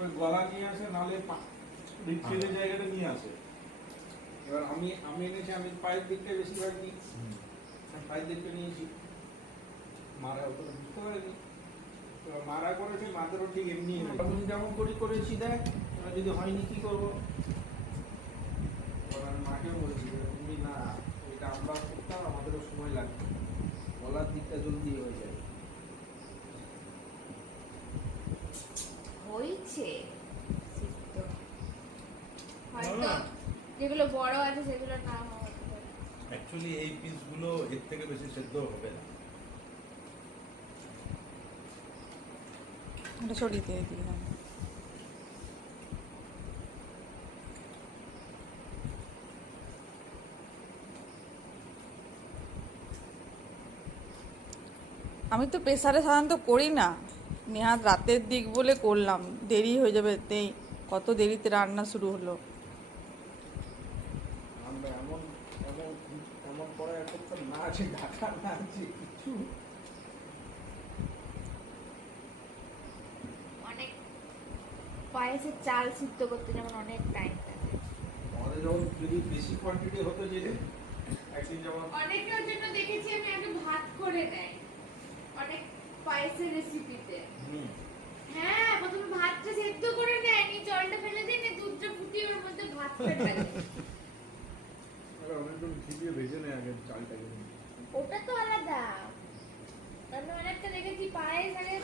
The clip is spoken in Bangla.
ওই গলা নিয়ে আসে, নাহলে রিক্সের জায়গাটা নিয়ে আসে। এবার আমি এনেছি, আমি পায়ের দিকটা বেশিরভাগ নিই, পায়ের দিকটা নিয়েছি। মারা ওটা বুঝতে পারেনি, মারা করেছে, মাদেরও ঠিক এমনি হয়েছে। আমি যেমন করেছি দেখ, এবার যদি হয়নি কি করবো? এবার আমি মাকেও বলেছি যে তুমি না, এটা আমরা করতাম, আমাদেরও সময় লাগবে, গলার দিকটা জলদি হয়ে যাবে। হয়েছে সিদ্ধ, হয়তো যেগুলো বড় আছে সেগুলো না হওয়া। অ্যাকচুয়ালি এই পিসগুলো এর থেকে বেশি সেদ্ধ হবে না। এটা সরিয়ে দিয়ে দিলাম। আমি তো প্রেসারে সাধারণত করি না, নেহাত রাতের দিক বলে করলাম, দেরি হয়ে যাবে, এতেই কত দেরিতে রান্না শুরু হলো। আমরা এমন এমন এমন করার একটা না আছে, ঢাকা না আছে কিছু। অনেক পায়েসের চাল সিদ্ধ করতে যেমন অনেক টাইম লাগে। আমাদের যখন যদি বেশি কোয়ান্টিটি হতো, যে একদিন যেমন অনেকের জন্য দেখেছি আমি আগে ভাত করে নেয় অনেক পায়েসের রেসিপিতে। হ্যাঁ, প্রথমে ভাতটা সেদ্ধ করে নেয়, নি জলটা ফেলে দিয়ে নি দুধটা ফুটিয়ে ওর মধ্যে ভাত ফেলে অনেকজন ভিডিও ভেজে নেয় আগে চালটাকে। ওটা তো আলাদা। আমি অনেকটা দেখেছি পায়েস আগে